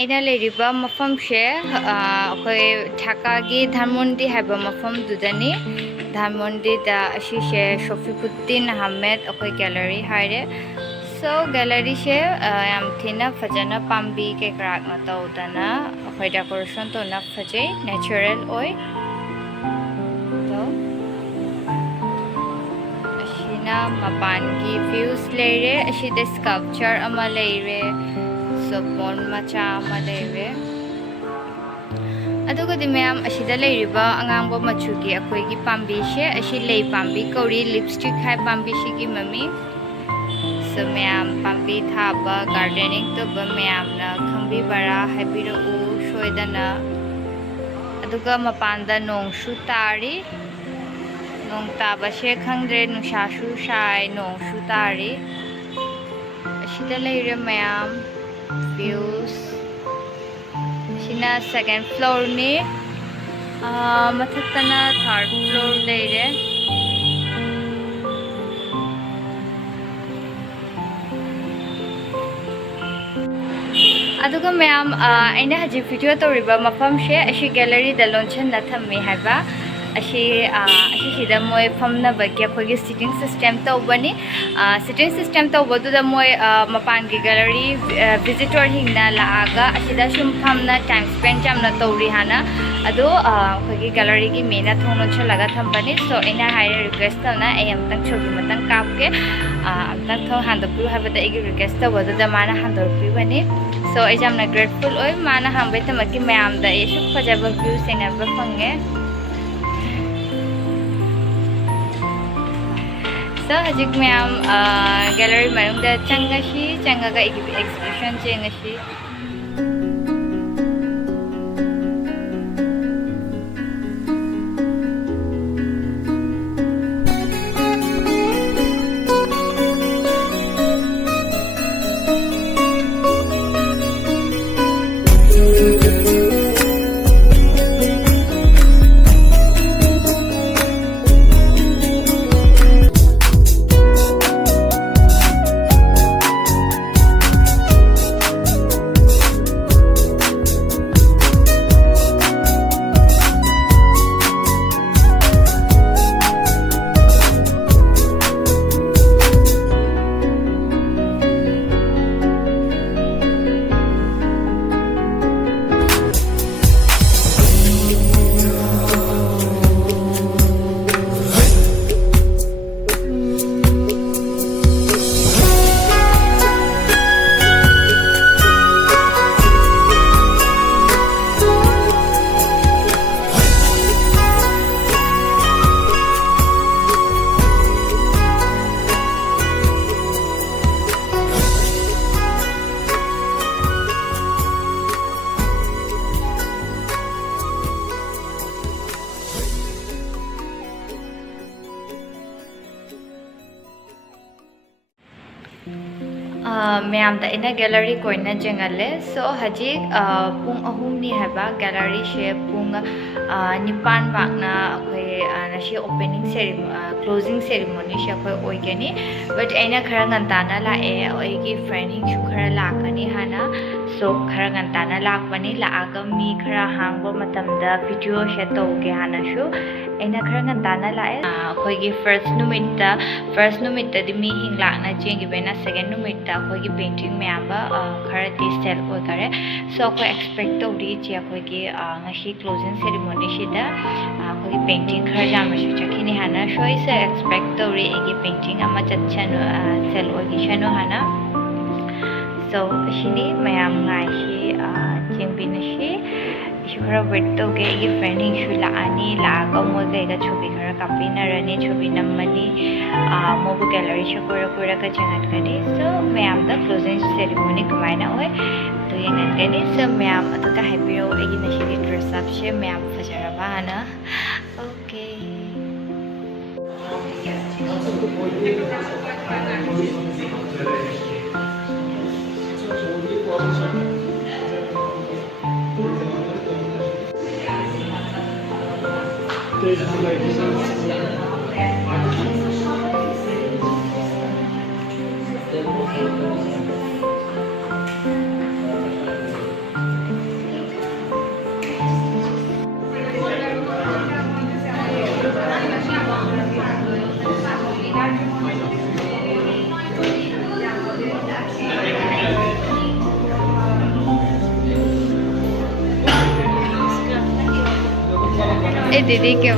ꯑꯩꯅ ꯂꯩꯔꯤꯕ ꯃꯐꯝꯁꯦ ꯑꯩꯈꯣꯏ ꯙꯥꯀꯥꯒꯤ ꯙꯥꯟꯃꯣꯟꯗꯤ ꯍꯥꯏꯕ ꯃꯐꯝꯗꯨꯗꯅꯤ ꯙꯥꯟꯃꯣꯟꯗꯤꯗ ꯑꯁꯤꯁꯦ ꯁꯣꯐꯤꯄꯨꯠꯇꯤꯟ ꯑꯍꯃꯦꯗ ꯑꯩꯈꯣꯏ ꯒꯦꯂꯔꯤ ꯍꯥꯏꯔꯦ ꯁꯣ ꯒꯦꯂꯔꯤꯁꯦ ꯌꯥꯝ ꯊꯤꯅ ꯐꯖꯅ ꯄꯥꯝꯕꯤ ꯀꯩꯀꯔꯥꯛꯅ ꯇꯧꯗꯅ ꯑꯩꯈꯣꯏ ꯗꯦꯀꯣꯔꯦꯁꯟ ꯇꯧꯅ ꯐꯖꯩ ꯅꯦꯆꯔꯦꯜ ꯑꯣꯏ ꯑꯁꯤꯅ ꯃꯄꯥꯟꯒꯤ ꯚ꯭ꯌꯨꯁ ꯂꯩꯔꯦ ꯑꯁꯤꯗ ꯁ꯭ꯀꯜꯞꯆꯔ ꯑꯃ ꯂꯩꯔꯦ ꯁꯣꯄꯣꯟ ꯃꯆꯥ ꯑꯃ ꯂꯩꯔꯦ ꯑꯗꯨꯒꯗꯤ ꯃꯌꯥꯝ ꯑꯁꯤꯗ ꯂꯩꯔꯤꯕ ꯑꯉꯥꯡꯕ ꯃꯆꯨꯒꯤ ꯑꯩꯈꯣꯏꯒꯤ ꯄꯥꯝꯕꯤꯁꯦ ꯑꯁꯤ ꯂꯩ ꯄꯥꯝꯕꯤ ꯀꯧꯔꯤ ꯂꯤꯞꯁꯇꯤꯛ ꯍꯥꯏ ꯄꯥꯝꯕꯤꯁꯤꯒꯤ ꯃꯃꯤꯡ ꯁꯣ ꯃꯌꯥꯝ ꯄꯥꯝꯕꯤ ꯊꯥꯕ ꯒꯥꯔꯗꯦꯅꯤꯡ ꯇꯧꯕ ꯃꯌꯥꯝꯅ ꯈꯪꯕꯤꯕꯔꯥ ꯍꯥꯏꯕꯤꯔꯛꯎ ꯁꯣꯏꯗꯅ ꯑꯗꯨꯒ ꯃꯄꯥꯟꯗ ꯅꯣꯡꯁꯨ ꯇꯥꯔꯤ ꯅꯣꯡ ꯇꯥꯕꯁꯦ ꯈꯪꯗ꯭ꯔꯦ ꯅꯨꯡꯁꯥꯁꯨ ꯁꯥꯏ ꯅꯣꯡꯁꯨ ꯇꯥꯔꯤ ꯑꯁꯤꯗ ꯂꯩꯔꯦ ꯃꯌꯥꯝ views sina second floor ni mathaktana third floor leire aduga mayam aina haji video toriba mafam she ashi gallery da launchen na thammi haiba ashi sida moi famna bagya khogi sitting system tawbani sitting system tawbadu da moi mapan gi gallery visitor hingna laaga asida sum famna time spend jamna tawri hana ado khogi gallery gi mena thongno chalaga thambani so ina hire request na ayam tang chogi matang kapke amtang thong handapu habada igi request tawadu da mana handapu bani so I am grateful oi mana hambai tamaki mayam da yesu khajaba view sena ba fange so hajik mayam gallery manung da changashi changaga exhibition chengashi mayam da ina gallery koina jengale so haji pung ahum ni haba gallery she pung nipan wakna khoi nashi opening ceremony closing ceremony she khoi oigani but aina khara ngantana la e oigi friend hing shu khara lakani hana so khara ngantana lakbani la agami khara hangbo matamda video she toge hana shu aina khara ngantana la e khoi gi first numit da mi hing lakna chengi bena second numit da khoi gi painting mayamba khara di sell oi kare so khoi expect to ri che khoi gi ngashi closing ceremony shida khoi gi painting khara jam shu chakhini hana so is expect to ri egi painting ama chachano sell oi gi shano hana so shini mayam ngai shi chengbin shi khara wait to ge egi friending shu la ani la ga mo ge ga chobi khara kapina rani chobi nammani mobu gallery shu kora ka changat kani so mayam da closing ceremony kumaina oi to yengan kani so mayam atuka happiro egi na shi dress up she mayam fajaraba hana okay দিদি কে